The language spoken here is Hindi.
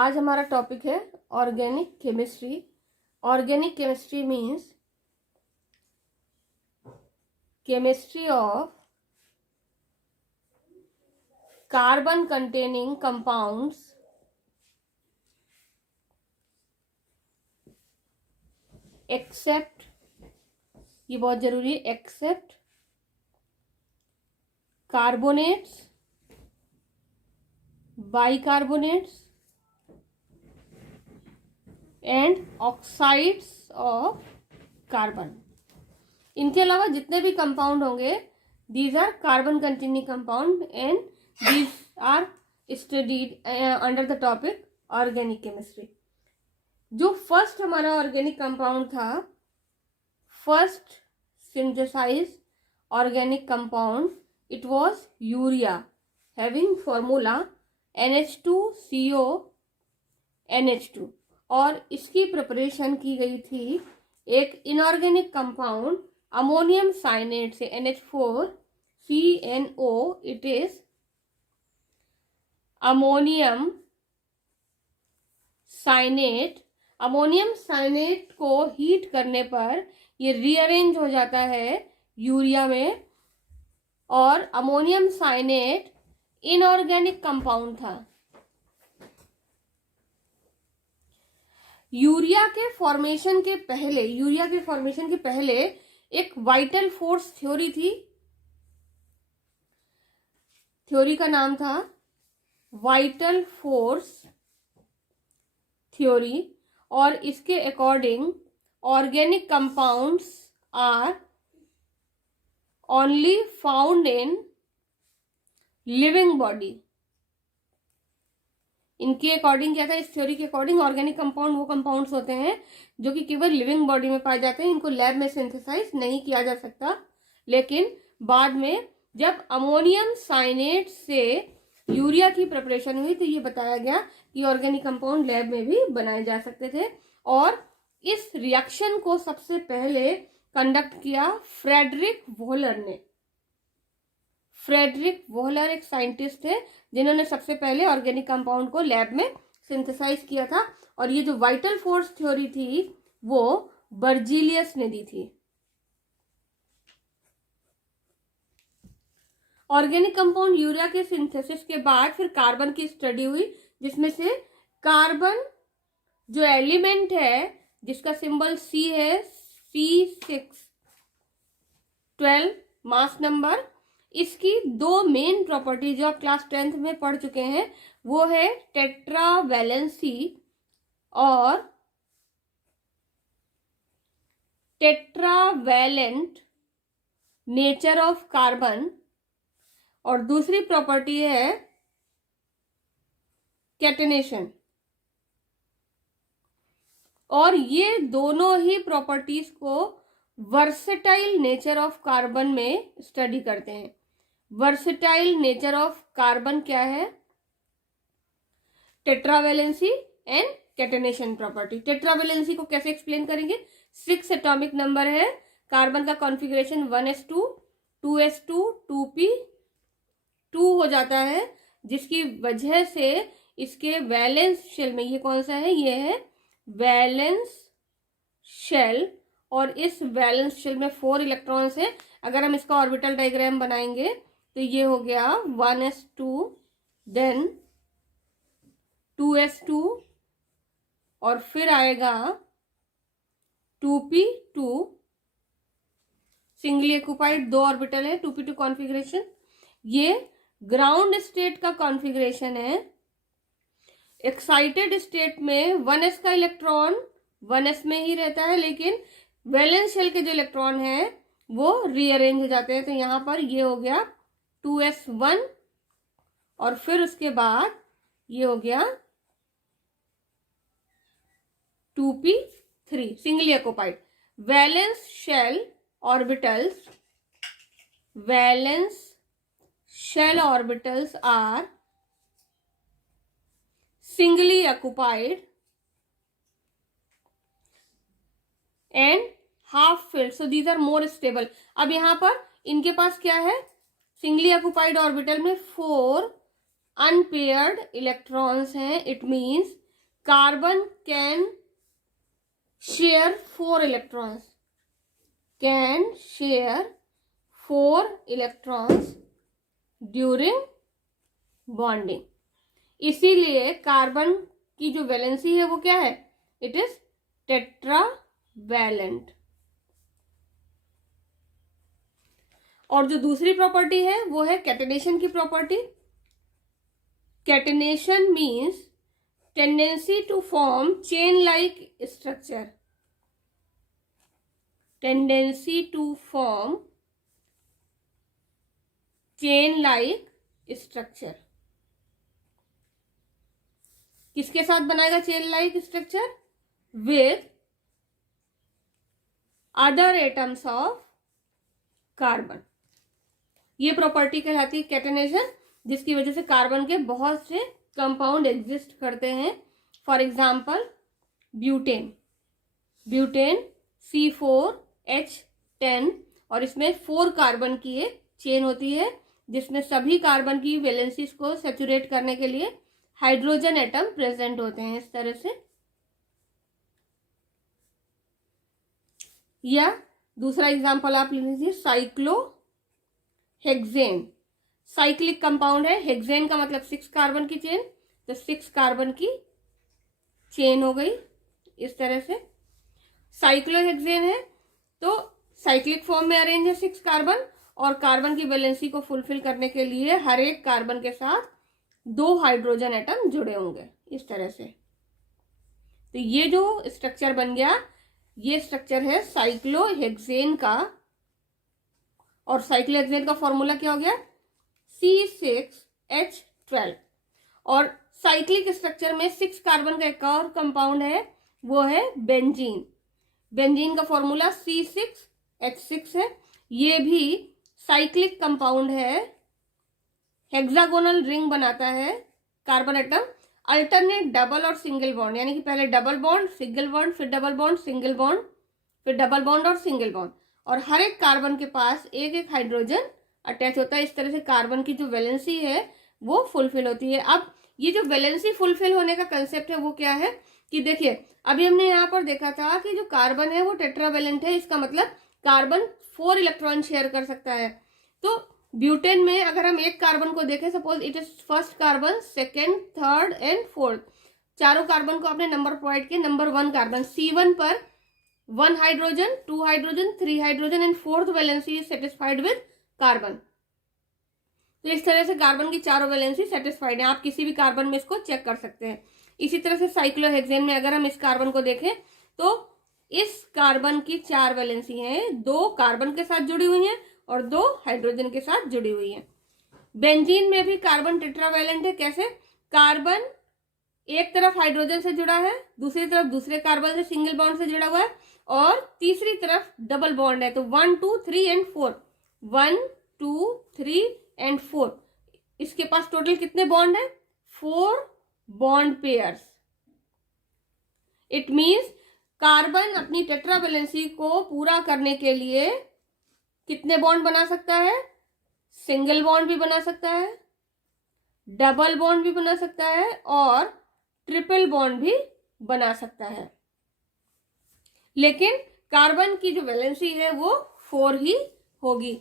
आज हमारा टॉपिक है organic chemistry. Organic chemistry means chemistry of carbon containing compounds except, ये बहुत जरूरी है, except carbonates, bicarbonates and oxides of carbon. इनके अलावा जितने भी कंपाउंड होंगे these are carbon containing compound and these are studied under the topic organic chemistry. जो फर्स्ट हमारा ऑर्गेनिक कंपाउंड था, first synthesise organic compound, it was urea having formula NH2CO NH2, और इसकी प्रिपरेशन की गई थी एक इनऑर्गेनिक कंपाउंड अमोनियम साइनेट से NH4CNO। It is ammonium cyanate. Ammonium cyanate को हीट करने पर ये रीअरेंज हो जाता है यूरिया में, और अमोनियम साइनेट इनऑर्गेनिक कंपाउंड था। यूरिया के फॉर्मेशन के पहले एक वाइटल फोर्स थ्योरी थी। थ्योरी का नाम था वाइटल फोर्स थ्योरी, और इसके according organic compounds are only found in living body. इनके अकॉर्डिंग क्या था, इस थ्योरी के अकॉर्डिंग ऑर्गेनिक कंपाउंड वो कंपाउंड्स होते हैं जो कि केवल लिविंग बॉडी में पाए जाते हैं। इनको लैब में सिंथेसाइज नहीं किया जा सकता, लेकिन बाद में जब अमोनियम साइनेट से यूरिया की प्रिपरेशन हुई तो ये बताया गया कि ऑर्गेनिक कंपाउंड लैब में भी बनाए जा सकते थे। और इस रिएक्शन को सबसे पहले कंडक्ट किया फ्रेडरिक वोहलर ने। फ्रेडरिक वोहलर एक साइंटिस्ट थे जिन्होंने सबसे पहले ऑर्गेनिक कंपाउंड को लैब में सिंथेसाइज किया था, और ये जो वाइटल फोर्स थ्योरी थी वो बर्जीलियस ने दी थी। ऑर्गेनिक कंपाउंड यूरिया के सिंथेसिस के बाद फिर कार्बन की स्टडी हुई, जिसमें से कार्बन जो एलिमेंट है जिसका सिंबल C है, C612 मास नंबर, इसकी दो मेन प्रॉपर्टी जो आप क्लास 10th में पढ़ चुके हैं वो है टेट्रावैलेंसी और टेट्रावैलेंट नेचर ऑफ कार्बन, और दूसरी प्रॉपर्टी है कैटेनेशन। और ये दोनों ही प्रॉपर्टीज को वर्सेटाइल नेचर ऑफ कार्बन में स्टडी करते हैं। वर्सेटाइल नेचर ऑफ कार्बन क्या है? Tetravalency and catenation property. Tetravalency को कैसे एक्सप्लेन करेंगे? 6 एटॉमिक नंबर है, कार्बन का कॉन्फ़िगरेशन 1s2 2s2 2p2 हो जाता है, जिसकी वजह से इसके वैलेंस शेल में, ये कौन सा है? ये है वैलेंस शेल, और इस वैलेंस शेल में 4 इलेक्ट्रॉन्स हैं। अगर हम इसका ऑर्बिटल डायग्राम बनाएंगे तो ये हो गया 1s2 देन 2s2 और फिर आएगा 2p2, सिंगली ऑक्युपाइड 2 ऑर्बिटल है, 2p2 कॉन्फ़िगरेशन। ये ग्राउंड स्टेट का कॉन्फ़िगरेशन है। एक्साइटेड स्टेट में 1s का इलेक्ट्रॉन 1s में ही रहता है, लेकिन वैलेंस शेल के जो इलेक्ट्रॉन है वो रीअरेंज हो जाते हैं। तो यहां पर ये हो गया 2s1 और फिर उसके बाद ये हो गया 2p3, singly occupied. Valence shell orbitals, valence shell orbitals are singly occupied and half filled, so these are more stable। अब यहां पर इनके पास क्या है? सिंगली ऑक्युपाइड ऑर्बिटल में 4 अनपेयर्ड इलेक्ट्रॉन्स हैं। It means carbon can share 4 electrons, can share 4 electrons during bonding. इसीलिए कार्बन की जो वैलेंसी है वो क्या है, इट इज टेट्रावैलेंट। और जो दूसरी प्रॉपर्टी है वो है कैटेनेशन की property. Catenation means tendency to form chain like structure, tendency to form chain like structure. किसके साथ बनाएगा chain like structure, with other atoms of carbon. ये प्रॉपर्टी कहलाती है कैटेनेशन, जिसकी वजह से कार्बन के बहुत से कंपाउंड एग्जिस्ट करते हैं। For example butane, butane C4H10, और इसमें 4 कार्बन की एक चेन होती है जिसमें सभी कार्बन की वैलेंसीज को सैचुरेट करने के लिए हाइड्रोजन एटम प्रेजेंट होते हैं इस तरह से। या दूसरा एग्जांपल आप ले लीजिए साइक्लोहेक्सेन, साइक्लिक कंपाउंड है, हेक्सेन का मतलब 6 कार्बन की चेन, तो 6 कार्बन की चेन हो गई इस तरह से। साइक्लोहेक्सेन है तो साइक्लिक फॉर्म में अरेंज है 6 कार्बन, और कार्बन की वैलेंसी को फुलफिल करने के लिए हर एक कार्बन के साथ 2 हाइड्रोजन एटम जुड़े होंगे इस तरह से। तो ये जो स्ट्रक्चर बन गया, ये स्ट्रक्चर है साइक्लोहेक्सेन का, और साइक्लोहेक्सेन का फॉर्मूला क्या हो गया, C6H12। और साइक्लिक स्ट्रक्चर में 6 कार्बन का एक और कंपाउंड है, वो है बेंजीन। बेंजीन का फॉर्मूला C6H6 है। ये भी साइक्लिक कंपाउंड है, हेक्सागोनल रिंग बनाता है कार्बन एटम, अल्टरनेट डबल और सिंगल बॉन्ड, यानी कि पहले डबल बॉन्ड सिंगल बॉन्ड, फिर डबल बॉन्ड सिंगल बॉन्ड, फिर डबल बॉन्ड और सिंगल बॉन्ड, और हर एक कार्बन के पास एक एक हाइड्रोजन अटैच होता है। इस तरह से कार्बन की जो वैलेंसी है वो फुलफिल होती है। अब ये जो वैलेंसी फुलफिल होने का कंसेप्ट है वो क्या है कि देखिए, अभी हमने यहाँ पर देखा था कि जो कार्बन है वो टेट्रावैलेंट है, इसका मतलब कार्बन 4 इलेक्ट्रॉन शेयर कर सकता है। तो ब्यूटेन में अगर हम एक कार्बन को देखें, suppose it is first carbon, second, third and fourth, चारों कार्बन को आपने नंबर प्रोवाइड किया। नंबर 1 कार्बन C1 पर 1 hydrogen, 2 hydrogen, 3 hydrogen and 4th valency is satisfied with carbon. तो इस तरह से कार्बन की चारों वैलेंसी सेटिस्फाइड है, आप किसी भी कार्बन में इसको चेक कर सकते हैं। इसी तरह से साइक्लोहेक्सेन में अगर हम इस कार्बन को देखें तो इस कार्बन की 4 वैलेंसी हैं, 2 कार्बन के साथ जुड़ी हुई हैं और 2 हाइड्रोजन के साथ जुड़ी हुई है। बेंजीन में भी कार्बन टेट्रावैलेंट है। कैसे, कार्बन एक तरफ हाइड्रोजन से जुड़ा है, दूसरी तरफ दूसरे कार्बन से सिंगल बॉन्ड से जुड़ा हुआ है, और तीसरी तरफ डबल बॉन्ड है। तो 1 2 3 एंड 4, 1 2 3 एंड 4, इसके पास टोटल कितने बॉन्ड है, 4 bond pairs. It means carbon अपनी टेट्रावैलेंसी को पूरा करने के लिए कितने बॉन्ड बना सकता है, सिंगल बॉन्ड भी बना सकता है, डबल बॉन्ड भी बना सकता है, और ट्रिपल बॉन्ड भी बना सकता है। लेकिन कार्बन की जो वैलेंसी है वो 4 ही होगी।